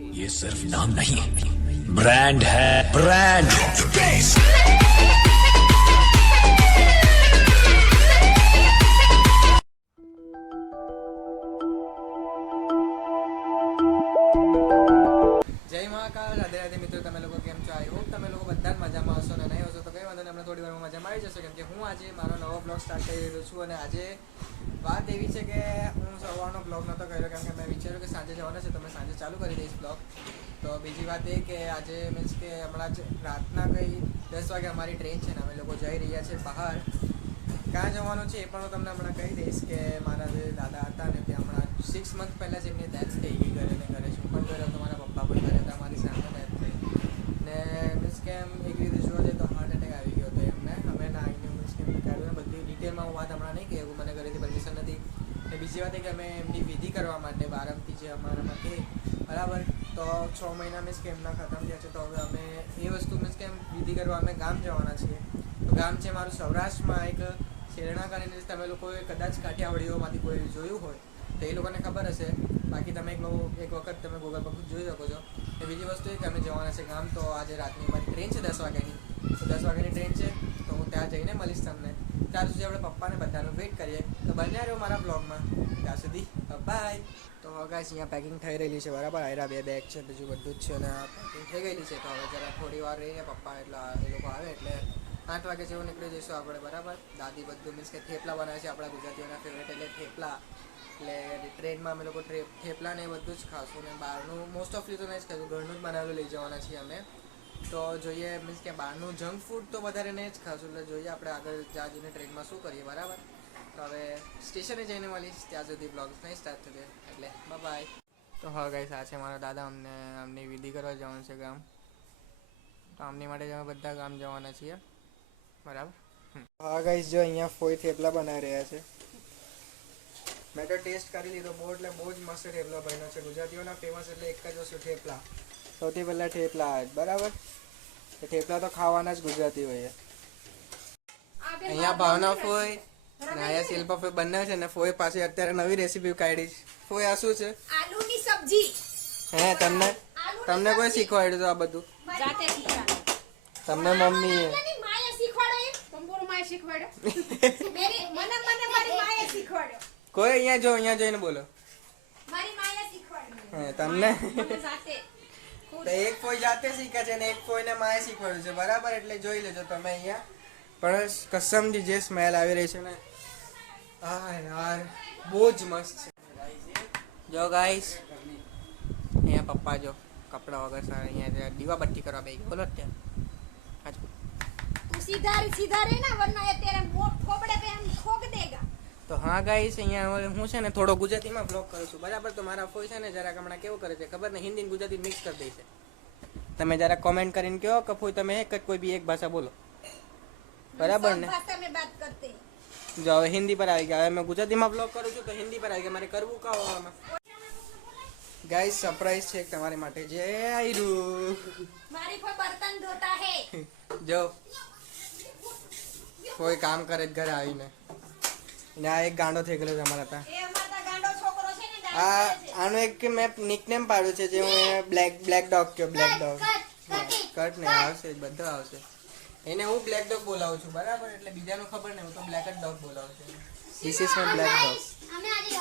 ये सिर्फ नाम नहीं ब्रांड है ब्रांड। જય મહાકાલ, રાધે રાધે મિત્રો, તમે લોકો કેમ છો? આઈ હોપ તમે લોકો બધા જ મજામાં હશો અને નહીં હશો તો કંઈ વાંધો નહીં, હમણાં થોડી વારમાં મજામાં આવી જશો. કેમ કે હું આજે મારો નવો બ્લોગ સ્ટાર્ટ કરી રહ્યો છું અને આજે વાત એવી છે કે હું સવારનો બ્લોગ નહોતો કર્યો કેમ કે મેં વિચાર્યું કે સાંજે જવાનો છે તો મેં સાંજે ચાલુ કરી દઈશ બ્લોગ. તો બીજી વાત એ કે આજે મીન્સ કે હમણાં જ રાતના કંઈ 10 વાગે અમારી ટ્રેન છે ને અમે લોકો જઈ રહ્યા છે બહાર. ક્યાં જવાનું છે એ પણ હું તમને હમણાં કહી દઈશ કે મારા જે દાદા હતા ને તે હમણાં 6 મંથ પહેલાં જ એમની ડેથ થઈ ગઈ ઘરે ને ઘરે. હું પણ ગયો હતો, મારા પપ્પા પણ ઘરે હતા, મારી સામે ડેથ થઈ ને મીન્સ કે એમ એક રીતે જોવા જઈએ તો હાર્ટ એટેક આવી ગયો હતો એમને. અમે ના આવીને મીન્સ કે એમને કાઢ્યું ને બધી ડિટેલમાં હું વાત હમણાં નહીં કહે, એવું મને ઘરેથી પરમિશન નથી. ને બીજી વાત એ કે અમે એમની વિધિ કરવા માટે બારમથી જે અમારામાં કે બરાબર તો 6 મહિના મીન્સ કે એમના ખતમ થયા છે તો હવે અમે એ વસ્તુ મીન્સ કે એમ વિધિ કરવા અમે ગામ જવાના છીએ. તો ગામ છે મારું સૌરાષ્ટ્રમાં એક શેરણા કરીને, તમે લોકોએ કદાચ કાઠિયાવાડીઓમાંથી કોઈ જોયું હોય તો એ લોકોને ખબર હશે, બાકી તમે એક વખત તમે ગૂગલ પર જોઈ શકો છો. અને બીજી વસ્તુ એ કે અમે જવાના છે ગામ. તો આજે રાતની અમારી ટ્રેન છે 10 વાગ્યાની, તો 10 વાગ્યાની ટ્રેન છે તો હું ત્યાં જઈને મળીશ તમને. ત્યાર સુધી આપણે પપ્પાને બધાનું વેઇટ કરીએ, તો બન્યા રહ્યો મારા બ્લોગમાં. ત્યાં સુધી બાય. તો ગાઈસ અહીંયા પેકિંગ થઈ રહેલી છે બરાબર. આયરા 2 બેગ છે, બીજું બધું જ છે અને પેકિંગ થઈ ગયેલી છે. તો હવે જરા થોડી વાર રહીને પપ્પા એટલે એ લોકો આવે એટલે 8 વાગે જેવું નીકળી જઈશું આપણે બરાબર. દાદી બધું મીન્સ કે થેપલા બનાવે છે, આપણા ગુજરાતીઓના ફેવરેટ એટલે થેપલા. એટલે ટ્રેનમાં અમે લોકો થેપલા ને એ બધું જ ખાશું ને બહારનું મોસ્ટ ઓફલી તો નહીં જ ખાશું, ઘરનું જ બનાવેલું લઈ જવાના છીએ અમે. તો જોઈએ મીન્સ કે બહારનું જંક ફૂડ તો વધારે નહીં જ ખાશું. એટલે જોઈએ આપણે આગળ જ્યાં જઈને ટ્રેનમાં શું કરીએ બરાબર. તો હવે સ્ટેશને જઈને મળીશ, ત્યાં સુધી બ્લોગ્સ નહીં સ્ટાર્ટ થશે એટલે બાય. તો હા ગાઈસ, આ છે મારા દાદા, અમને આમની વિધિ કરવા જવાનું છે ગામ. તો આમની માટે જ અમે બધા ગામ જવાના છીએ બરાબર. હા ગાઈસ, જો અહીંયા ફોઈ થેપલા બનાવી રહ્યા છે. મેં તો ટેસ્ટ કરી લીધો, બહુ એટલે બહુ જ મસ્ત થેપલા બન્યો છે. ગુજરાતીઓના ફેમસ એટલે એક જ વસ્તુ થેપલા. સૌથી પહેલાં થેપલા બરાબર. થેપલા તો ખાવાના જ ગુજરાતી હોય. અહીંયા ભાવના ફોઈ અને અહીંયા શિલ્પા ફોઈ બંને છે ને ફોઈ પાસે અત્યારે નવી રેસીપી કાઢી છે. ફોઈ આ શું છે? આલુની સબ્જી. હે તમને કોઈ શીખવાડ્યું તો આ બધું? જાતે શીખવાનું. તમને મમ્મી માએ શીખવાડ્યો એ? તંબુરો માએ શીખવાડ્યો. મને મારી માએ શીખવાડ્યો. કોઈ અહીંયા જોઈને બોલો. મારી માએ શીખવાડ્યો. હે તમને? મને જાતે. તો એક ફોઈ જાતે શીખે છે ને એક ફોઈને માએ શીખવાડ્યું છે બરાબર. એટલે જોઈ લેજો તમે અહીંયા. પણ કસમથી જે સ્મેલ આવી રહી છે ને, આ યાર બહુ જ મસ્ત છે. જો ગાઈસ, અહીંયા પપ્પા જો કપડા વગર સારા અહીંયા દીવા બત્તી કરવા બેસી બોલો ત્યાં. તું સીધા રે ના, વરના એ તેરે મોટ ખોબડે पे हम ठोक देगा. તો હા ગાઈસ, અહીંયા હું છે ને થોડો ગુજરાતીમાં બ્લોગ કરું છું બરાબર. તો મારા ફોઈ છે ને જરાક હમણાં કેવું કરે છે ખબર ને, હિન્દી ગુજરાતી મિક્સ કરી દે છે. તમે જરા કોમેન્ટ કરીને કહો કે ફોઈ તમે કોઈ બી એક ભાષા બોલો બરાબર ને. ભાષા में बात करते हैं. જો હવે હિન્દી પર આવી ગયા. હવે મેં ગુજરાતીમાં બ્લોગ કરું છું તો હિન્દી પર આવી ગયા. મારે કરવું કાવ આમાં. ગાઈસ, સરપ્રાઈઝ છે તમારી માટે. જે આયરું મારી કોઈ બર્તન ધોતા હે. જો કોઈ કામ કરે જ ઘરે આવીને. ને આ એક ગાંડો થઈ ગયેલો છે અમારા ત્યાં. એ અમારા ગાંડો છોકરો છે ને, આનો એક મેં નિકનેમ પાડ્યું છે જે હું બ્લેક ડોગ કયો. બ્લેક ડોગ કટ ને આવશે બધો આવશે. એને હું બ્લેક ડોગ બોલાવું છું બરાબર. એટલે બીજાનું ખબર નહીં, હું તો બ્લેક જ ડોગ બોલાવું છું. This is my black dog. અમે આજે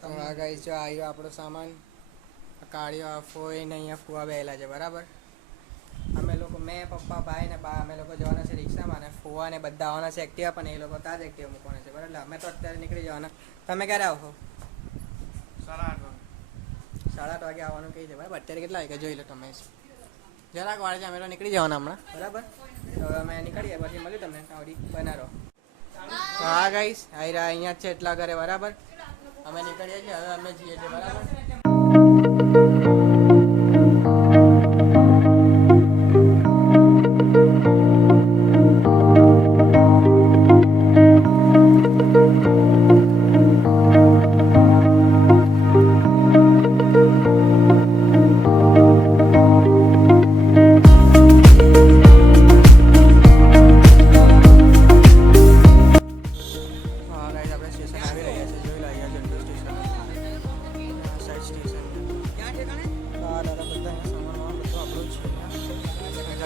તો આ ગાઈસ, જો આવ્યો આપણો સામાન. કાળિયો ફોઈ ને અહીંયા ફુવા બેહેલા છે બરાબર. અમે લોકો મેં પપ્પા ભાઈ ને બા અમે લોકો જવાના છે રિક્ષામાં અને ફુવા ને બધા આવવાના છે એક્ટિવા, પણ એ લોકો ત્યાં જ એક્ટિવા મૂકવાના છે બરાબર. અમે તો અત્યારે નીકળી જવાના. તમે ક્યારે આવો? 8:30 વાગે આવવાનું કહી છે બરાબર. અત્યારે કેટલા વાગે જોઈ લો તમે. જરાક વાર છે, અમે તો નીકળી જવાના હમણાં બરાબર. તો હવે અમે નીકળીએ પછી મળ્યું તમને આવડી બનારો. હા ગાઈસ, આયરા અહીંયા જ છે એટલા ઘરે બરાબર. અમે નીકળીએ છીએ હવે, અમે જઈએ છીએ બરાબર.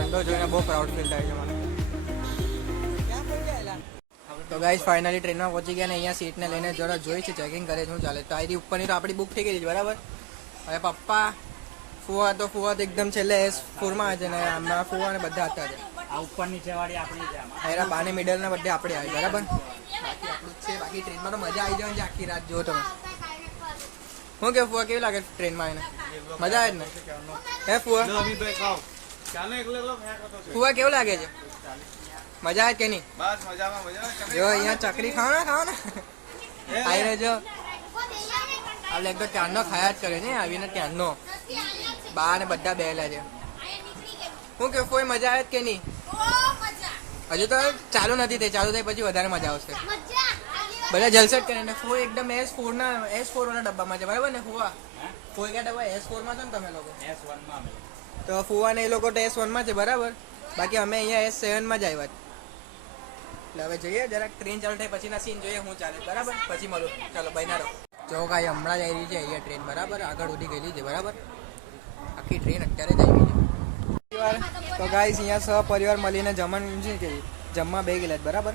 કાંદો જોઈને બહુ પ્રાઉડ ફીલ થાય છે મને. તો ગાઈસ ફાઇનલી ટ્રેનમાં પહોંચી ગયા ને અહીંયા સીટને લઈને જરા જોઈ છે ચેકિંગ કરે શું ચાલે. તો આઈથી ઉપરની તો આપણી બુક થઈ ગઈ છે બરાબર. હવે પપ્પા ફુવા તો એકદમ છેલ્લે S4માં છે ને આમાં ફુવા ને બધા હતા છે. આ ઉપર નીચે વાળી આપણી છે આમાં. એરા બાને મિડલના બધે આપણે આવી બરાબર. બાકી આપણું જ છે. બાકી ટ્રેનમાં તો મજા આવી જાય છે આખી રાત જો તમે. હું કે ફુવા કેવી લાગે ટ્રેનમાં આવીને? મજા આવે જ ને હે ફુવા? ફુવા કેવું લાગે છે? મજા આવે કે નહીં? બસ મજામાં મજામાં. જો અહીંયા ચકરી ખાઓ ને આવી રહેજો. આપણે એક તો ત્યાંનો ખાયા જ કરે છે આવીને ત્યાંનો. બા ને બધા બેહેલા છે. હું કે કોઈ મજા આવે જ કે નહીં? હજુ તો ચાલુ નથી થઈ. ચાલુ થઈ પછી વધારે મજા આવશે. બધા જલસટ કરે ને ફોર એકદમ S4 વાળા ડબ્બામાં છે બરાબર ને ફુવા? ફોર ક્યાં ડબ્બા S4માં છો ને તમે લોકો? S1 માં અમે. તો ફુવા ને એ લોકો તો S1માં છે બરાબર. બાકી અમે અહીંયા S7માં જ આવ્યા. એટલે હવે જોઈએ જરાક ટ્રેન ચાલુ થાય પછીના સીન જોઈએ હું ચાલે બરાબર. પછી મળું. ચાલો બન્યા રહો. જો કાંઈ હમણાં જ આવી રહી છે અહીંયા ટ્રેન બરાબર. આગળ ઉડી ગયેલી છે બરાબર. આખી ટ્રેન અત્યારે જ આવી છે. તો ગાઈસ અહીંયા સહપરિવાર મળીને જમવાનું છે કે જમવા બે ગયેલા બરાબર.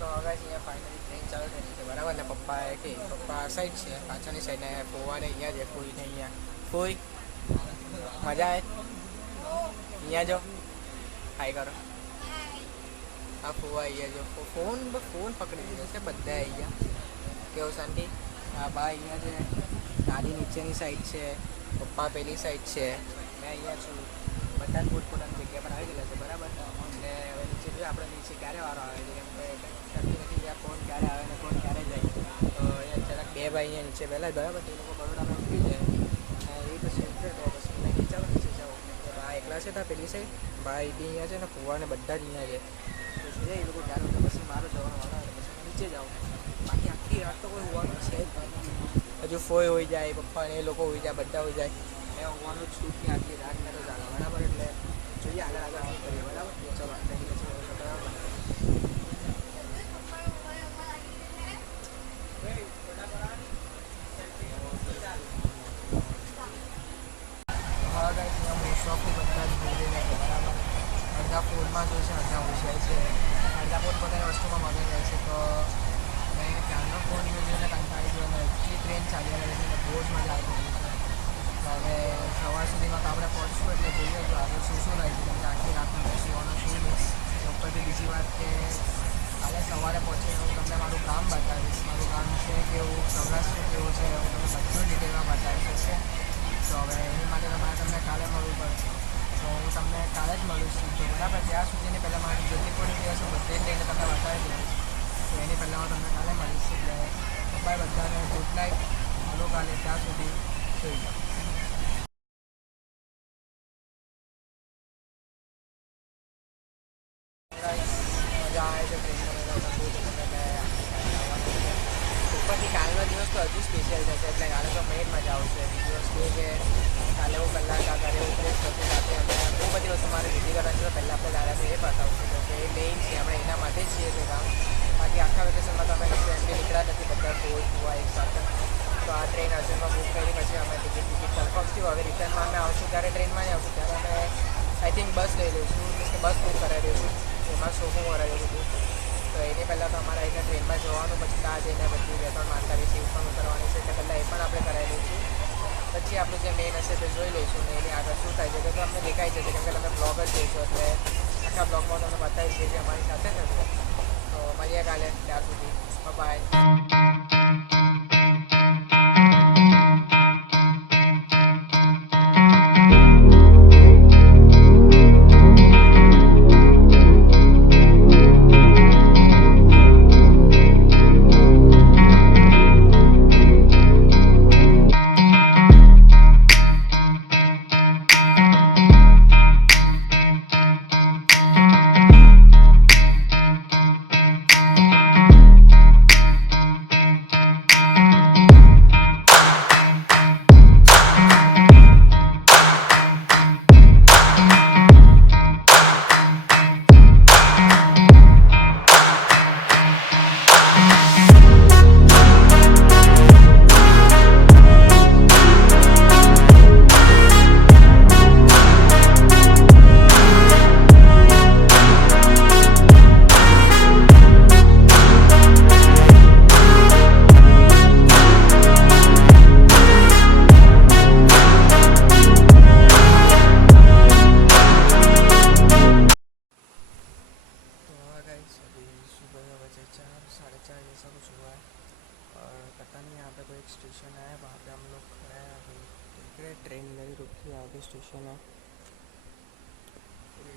તો ગાઈસ અહીંયા ફાઇનલી ટ્રેન ચાલુ થઈ છે બરાબર. ને પપ્પા કે પપ્પા આ સાઈડ છે પાછળની સાઈડ ને ફોવાને અહીંયા છે ફોઈને અહીંયા. ફોઈ મજા આવે અહીંયા જો હાઈ કરો. આ ફોવા અહીંયા જો ફોન પકડી દીધો છે બધા અહીંયા. કેવું શાંતિ? હા બા અહીંયા છે. દાદી નીચેની સાઈડ છે. પપ્પા પેલી સાઈડ છે. મેં અહીંયા છું. બધા જ પોતપોતાની જગ્યા પર આવી ગયેલા છે બરાબર. અને હવે નીચે જો આપણે નીચે ક્યારે વારો આવે છે કેમ કે નક્કી નથી કે કોણ ક્યારે આવે ને કોણ ક્યારે જાય. તો અહીંયા જરાક બે ભાઈ અહીંયા નીચે પહેલાં જ બરાબર. તે લોકો બરોડામાં ઉતરી જાય એ પછી ઉતરે તો પછી મેં ચાલો નીચે જાઓ. બા એકલા છે ત્યાં પેલી સાઈડ. ભાઈ બી અહીંયા છે ને ફુવાને બધા જ અહીંયા છે. તો એ લોકો ત્યારે તો પછી મારો જવાનો વાળો આવે પછી નીચે જાઓ. બાકી આખી રાત તો કોઈ હોવાનું છે જ નહીં. હજુ ફોય હોઈ જાય પપ્પા ને એ લોકો હોઈ જાય બધા હોઈ જાય. મેં હોવાનું જ છું કે આખી રાત મેં તો જાણો બરાબર. એટલે જોઈએ આગળ શું કરીએ બરાબર. ચલો ત્યાંથી પછી બરાબર. અડધા ફૂડમાં જોઈ છે અડધા ઉછાય છે. અડધા પોતપોતાની વસ્તુમાં મગી જાય છે. તો મેં ત્યાંનો ફોન યુઝ કરીને કંટાળી ગયો અને એટલી ટ્રેન ચાલી રહી છે અને બહુ જ મજા આવી રહી છે. તો હવે સવાર સુધીમાં તો આપણે પહોંચશું એટલે જોઈએ તો આગળ શું રહે છે. કેમ કે આખી રાતનું બેસવાનું શું નહીં. ઉપરથી બીજી વાત કે કાલે સવારે પહોંચીને હું તમને મારું ગામ બતાવીશ. મારું ગામ છે કેવું, સૌરાષ્ટ્ર કેવું છે હું તમને બધું ડિટેલમાં બતાવીશ. ઓકે તો હવે એની માટે તમારે તમને કાલે મળવું પડશે. તો હું તમને કાલે જ મળું છું. તો બરાબર ત્યાં સુધીની પહેલાં મારી જેટલી પણ દિવસ હું બધે જ લઈને તમને બતાવી દઈશ. તો એની પહેલાં હું તમને કાલે મળીશ. એટલે પપ્પાએ બધાને ગુડ નાઇટ. મળું કાલે ત્યાં સુધી જોઈ જાઓ. મજા આવે છે ઉપરથી કાલનો દિવસ તો હજુ સ્પેશિયલ થશે. એટલે કાલે તો મેં જ મજા આવશે. દિવસ એ કે કાલે હું કલાક આ ઘરે ઉતરીશ પછી સાથે અમે બહુ બધી વસ્તુ મારે બીજી કરવાની છે. પહેલાં આપણે દાદાને એ બતાવશું કેમ કે એ મેઇન છે. આપણે એના માટે જ છીએ તે કામ. બાકી આખા વેકેશનમાં તો અમે લોકો એમ બી નીકળ્યા નથી બધા ફોવા એક સાથે. તો આ ટ્રેન અર્જન્ટમાં બુક કરી પછી અમે ટિકિટ કન્ફર્મ થયું. હવે રિટર્નમાં અમે આવશું ત્યારે ટ્રેનમાં નહીં આવશું ત્યારે અમે આઈ થિંક બસ લઈ લઈશું. મીન્સ કે બસ બુક કરાવી દઈશું. એમાં સોફું કરાવી દઈશું. તો એની પહેલાં તો અમારે અહીંયા ટ્રેનમાં જવાનું પછી ત્યાં જઈને બધી 2-3 માનતા વિશે પણ ઉતરવાની છે. એટલે પહેલાં એ પણ આપણે કરાવી લઈશું. પછી આપણું જે મેઇન હશે તે જોઈ લઈશું ને એની આગળ શું થાય છે તો અમને દેખાઈ જશે. કેમ કે તમે બ્લોગ જ જોઈશો એટલે આખા બ્લોગમાં તમને બતાવીશ કે જે અમારી સાથે થશે. તો મળીએ કાલે. ત્યાર સુધી બાય.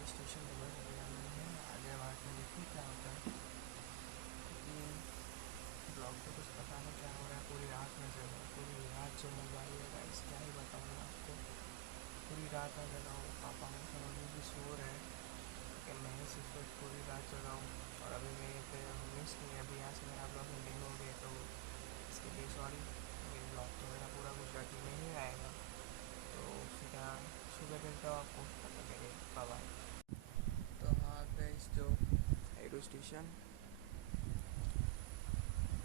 स्टेशन पे बस अभी हम हैं आगे बात में देखिए क्या होता है क्योंकि ब्लॉग पे कुछ पता नहीं क्या हो रहा है पूरी रात में चल रहा है पूरी रात जो मज़ा आई है गाइस क्या ही बताऊँ मैं आपको पूरी रात में जगाऊँ पापा मेरे समझ में भी सो रहे हैं कि मैं ही सिर्फ पूरी रात जगाऊँ और अभी मेरे पे मिस नहीं है अभी यहाँ से मेरा ब्लॉग एंडिंग हो गया तो इसके लिए सॉरी ये ब्लॉग तो मेरा पूरा गुजराती में ही आएगा तो सीधा सुबह मिलता हूँ आपको तब तक के लिए बाय बाय तो हाँ गाइस जो આયરું સ્ટેશન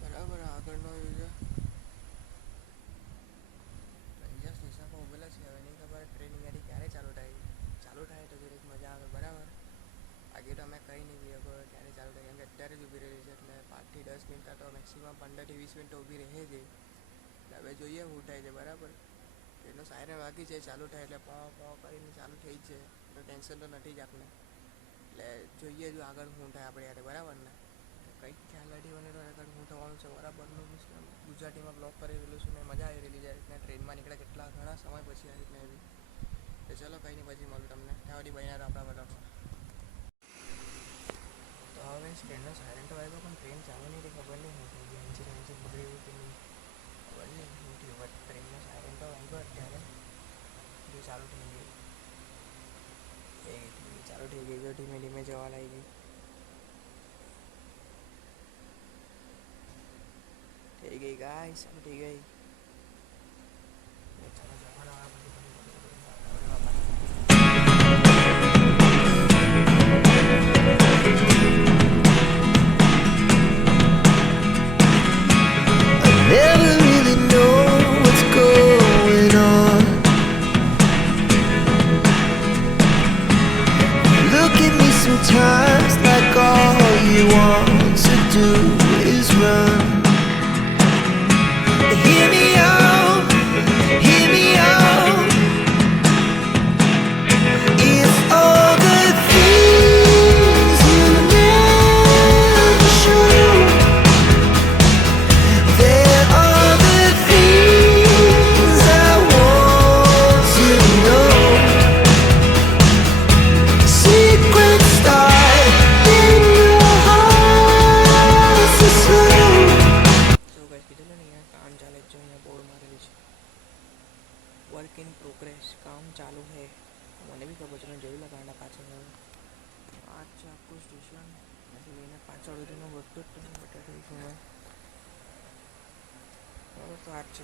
બરાબર આગળનો એરિયા અહીંયા સ્ટેશન પર ઊભેલા છે હવે નહીં ખબર ટ્રેન અહીંયાથી ક્યારે ચાલુ થાય તો જરીક મજા આવે બરાબર આગે તો અમે કંઈ નહીં બી હવે ક્યારે ચાલુ થાય કેમ કે અત્યારે જ ઊભી રહેલી છે એટલે 5 થી 10 મિનિટ તો મેક્સિમમ 15 થી 20 મિનિટ ઊભી રહે છે એટલે હવે જોઈએ શું થાય છે બરાબર ટ્રેનનો સાયરન વાગી જાય ચાલુ થાય એટલે પાવ કરીને ચાલુ થઈ જ છે તો ટેન્શન તો નથી જ આપણે એટલે જોઈએ જો આગળ શું થાય આપણે યારે બરાબર ને કંઈક ખ્યાલ નથી મને તો આગળ શું થવાનું છે બરાબરનું મીન્સ કે ગુજરાતીમાં બ્લોગ કરી રહેલું છું ને મજા આવી રહેલી છે આ રીતના ટ્રેનમાં નીકળે કેટલા ઘણા સમય પછી આ રીતના એવી તો ચલો કંઈ નહીં પછી મળું તમને ત્યાં સુધી બન્યા રહો આપણા બધામાં તો હવે ટ્રેનનો સાયરન તો વાગ્યો પણ ટ્રેન ચાલુ નહીં રહી ખબર નહીં શું થઈ ગયું એન્જિન બગડ્યું કે નહીં ખબર નહીં શું થયું બટ ટ્રેનનો સાયરન તો વાગ્યો અત્યારે જો ચાલુ થઈ ગઈ ચાલુ થઈ ગઈ જો ધીમે ધીમે જવા લાગી થઈ ગઈ ગાઈસ ચાલુ થઈ ગઈ ચાલો જવાના Never really know what's going on. Look at me sometimes like all you want to do is run. Hear me out, hear me out. If all the things you never show, there are the things I want to know. Secrets start in your heart so slow. તો guys કીધેલું ને અહીંયા કામ ચાલે છે અહીંયા board મારેલું છે વર્ક ઇન પ્રોગ્રેસ કામ ચાલુ છે મને બી ખબર છે ને જોયું લગાડા પાછળ આ છે આખું સ્ટેશન એથી લઈને પાછળ સુધીનું બધું જ તમને બતાવી છું મેં બરાબર તો આ છે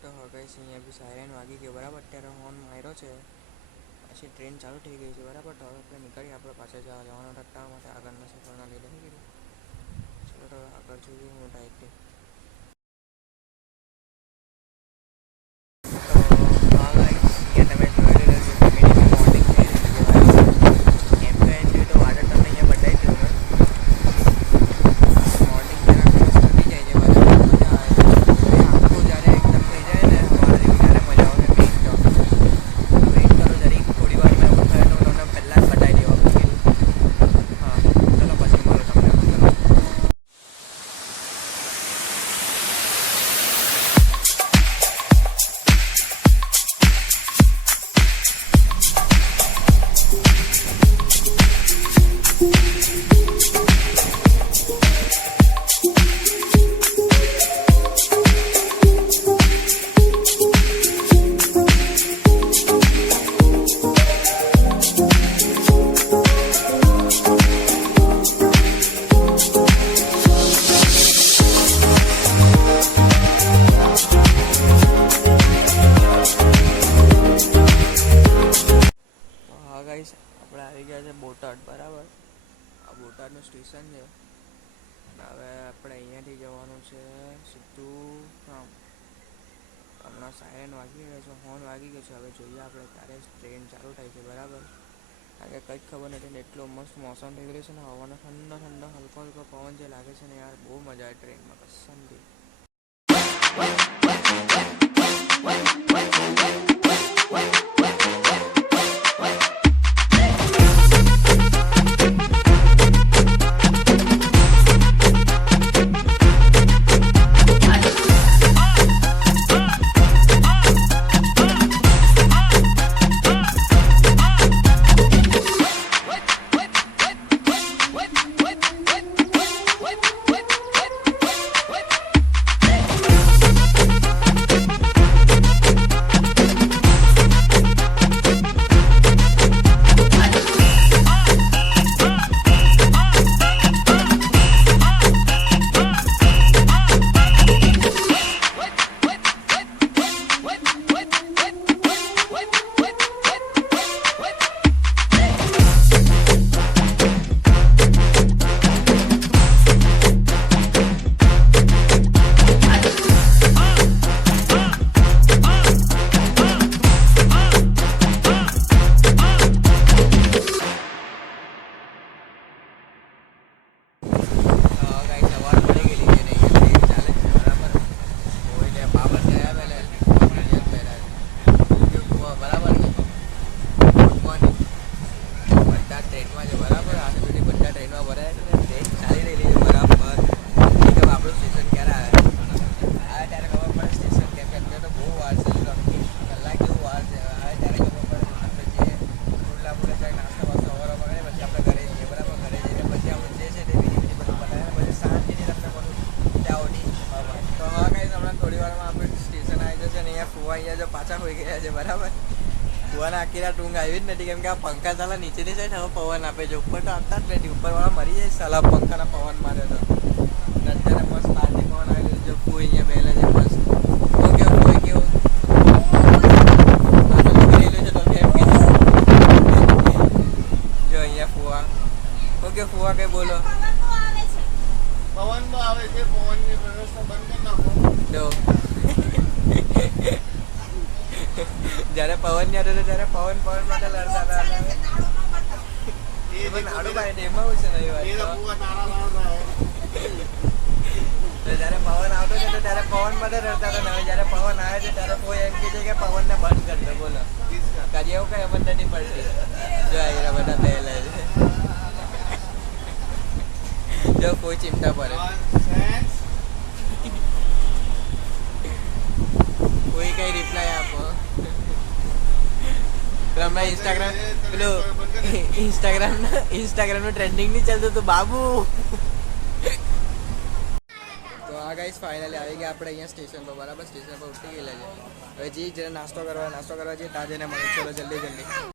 તો હવે ગાઈસ અહીંયા બી સાયરન વાગી ગયો બરાબર અત્યારે હોર્ન માર્યો છે પછી ટ્રેન ચાલુ થઈ ગઈ છે બરાબર તો હવે આપણે નીકળીએ આપણે પાછળ જવાનો રસ્તા માટે આગળના સફરના લીધે ચલો તો આગળ જોઈએ હું ટાઈપ તે ગાઈસ આપણે આવી ગયા છે બોટાદ બરાબર આ બોટાદનું સ્ટેશન છે અને હવે આપણે અહીંયાથી જવાનું છે સીધું હમણાં સાયરન વાગી રહ્યો છે હોર્ન વાગી ગયો છે હવે જોઈએ આપણે ક્યારે ટ્રેન ચાલુ થાય છે બરાબર કારણ કે કંઈક ખબર નથી ને એટલો મસ્ત મોસમ થઈ ગયો છે ને હવાનો ઠંડો ઠંડો હલકો હલકો પવન જે લાગે છે ને યાર બહુ મજા આવે ટ્રેનમાં કસમથી બાકીના ટૂંગ આવી જ નથી કેમ કે આ પંખા સાલા નીચેની સાઈડ હવે પવન આપે છે ઉપર તો આપતા જ નથી ઉપરવાળા મરી જાય સાલા પંખાના પવન મારે તો અત્યારે મસ્ત પાર્ટી પવન આવેલું જો કોઈ અહીંયા બેલા છે મસ્ત ઓકે કોઈ કેવું જો અહીંયા ફુવા ઓકે ફુવા કઈ બોલો પવન આવે છે પવનની વ્યવસ્થા બંધ કરી નાખો જો જ્યારે પવન ની હતો ત્યારે પવન માટે લડતા હતા પણ આડું ભાઈ એમાં હું છે નહીં વાત જ્યારે પવન આવતો છે તો ત્યારે પવન માટે રડતા હતા ને જ્યારે પવન આવે છે ત્યારે કોઈ એમ કહે છે કે પવનને બંધ કરી દે બોલો કરીએ એવું કઈ અમર નથી પડતી જો આ બધા પહેલા છે જો કોઈ ચિંતા પડે કોઈ કઈ રિપ્લાય આપો હમણાં ઇન્સ્ટાગ્રામ નું ટ્રેન્ડિંગ નહીં ચાલતું તું બાબુ તો આ ગાઈસ ફાઇનલી આવી ગયા આપણે અહીંયા સ્ટેશન પર બરાબર સ્ટેશન પર ઉતરી ગયેલા છે હવે જે જરા નાસ્તો કરવા જઈએ ત્યાં જઈને મળે ચલો જલ્દી